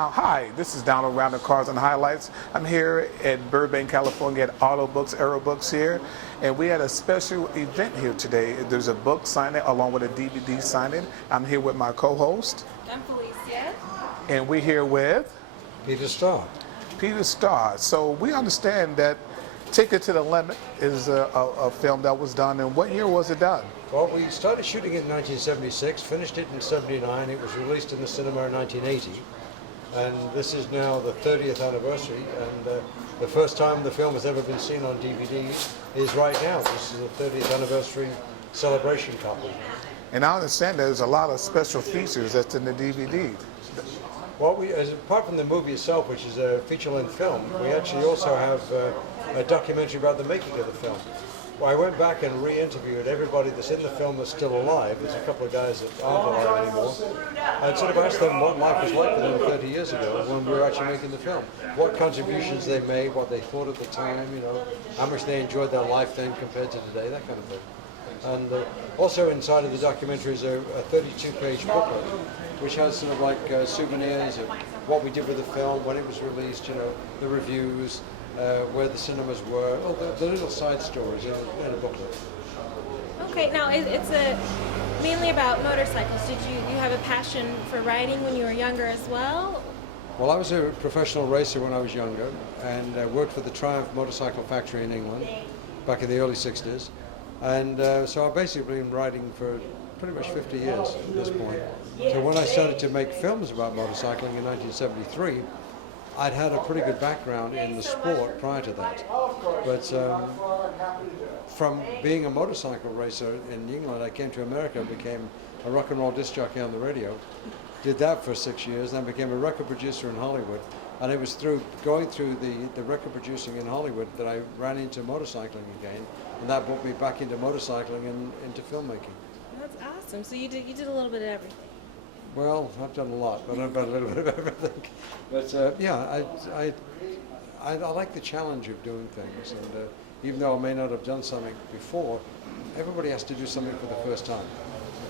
Hi, this is Donald Round of Cars and Highlights. I'm here at Burbank, California at Autobooks-Areobooks here, and we had a special event here today. There's a book signing along with a DVD signing. I'm here with my co-host. I'm Felicia. And we're here with Peter Starr. Peter Starr. So we understand that Ticket to the Limit is a film that was done, and what year was it done? Well, we started shooting it in 1976, finished it in 79. It was released in the cinema in 1980. And this is now the 30th anniversary, and the first time the film has ever been seen on DVD is right now. This is the 30th anniversary celebration copy. And I understand there's a lot of special features that's in the DVD. Well, apart from the movie itself, which is a feature-length film, we actually also have a documentary about the making of the film. Well, I went back and re-interviewed everybody that's in the film that's still alive. There's a couple of guys that aren't alive anymore. And sort of asked them what life was like for them 30 years ago when we were actually making the film. What contributions they made, what they thought at the time, how much they enjoyed their life then compared to today, that kind of thing. And also inside of the documentary is a 32-page booklet, which has sort of like souvenirs of what we did with the film, when it was released, the reviews, where the cinemas were, the little side stories in a booklet. Okay, now it's mainly about motorcycles. Did you have a passion for riding when you were younger as well? Well, I was a professional racer when I was younger, and worked for the Triumph Motorcycle Factory in England back in the early 60s. And so I've basically been riding for pretty much 50 years at this point. So when I started to make films about motorcycling in 1973, I'd had a pretty good background in the sport prior to that. But from being a motorcycle racer in England, I came to America and became a rock and roll disc jockey on the radio. Did that for 6 years, then became a record producer in Hollywood. And it was through going through the record producing in Hollywood that I ran into motorcycling again, and that brought me back into motorcycling and into filmmaking. That's awesome. So you did a little bit of everything. Well, I've done a lot, but I've done a little bit of everything. But yeah, I like the challenge of doing things, and even though I may not have done something before, everybody has to do something for the first time.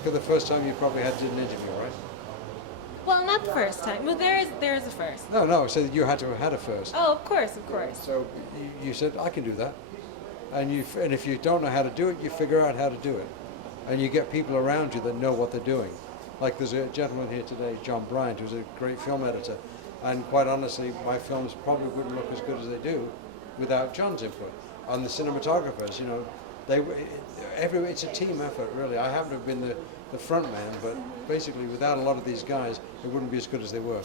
For the first time, you probably had to do an interview, right? Well, not the first time. Well, there is a first. No, so you had to have had a first. Oh, of course, of course. So you said, I can do that. And if you don't know how to do it, you figure out how to do it. And you get people around you that know what they're doing. Like there's a gentleman here today, John Bryant, who's a great film editor. And quite honestly, my films probably wouldn't look as good as they do without John's input. And the cinematographers, it's a team effort, really. I happen to have been the front man, but basically without a lot of these guys, it wouldn't be as good as they were.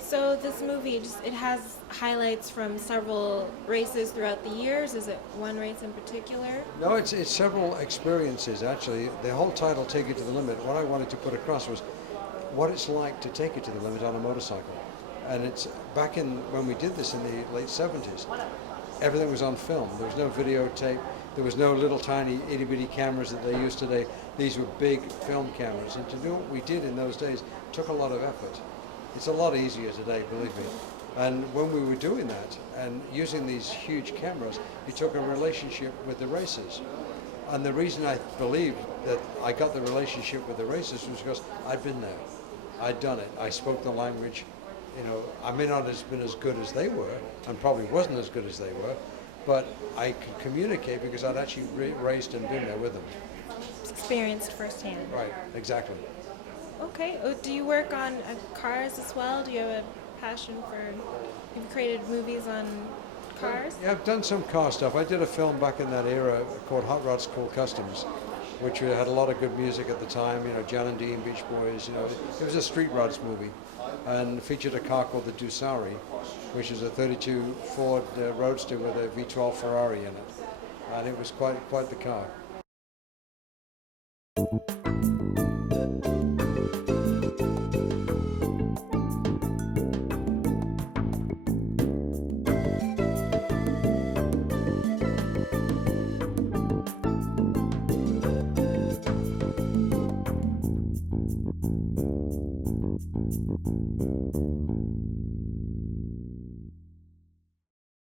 So this movie, it has highlights from several races throughout the years. Is it one race in particular? No, it's several experiences, actually. The whole title, Take It to the Limit, what I wanted to put across was what it's like to take it to the limit on a motorcycle. And it's back when we did this in the late 70s, everything was on film. There was no videotape. There was no little tiny itty-bitty cameras that they use today. These were big film cameras. And to do what we did in those days took a lot of effort. It's a lot easier today, believe me. And when we were doing that and using these huge cameras, it took a relationship with the racers. And the reason I believe that I got the relationship with the racers was because I'd been there. I'd done it. I spoke the language. I may not have been as good as they were, and probably wasn't as good as they were, but I could communicate because I'd actually raced and been there with them. Experienced firsthand. Right, exactly. Okay. Do you work on cars as well? Do you have a passion for? You've created movies on cars? Yeah, I've done some car stuff. I did a film back in that era called Hot Rods Cool Customs, which had a lot of good music at the time. John and Dean, Beach Boys. It was a street rods movie, and featured a car called the Dusari, which is a '32 Ford Roadster with a V12 Ferrari in it, and it was quite the car.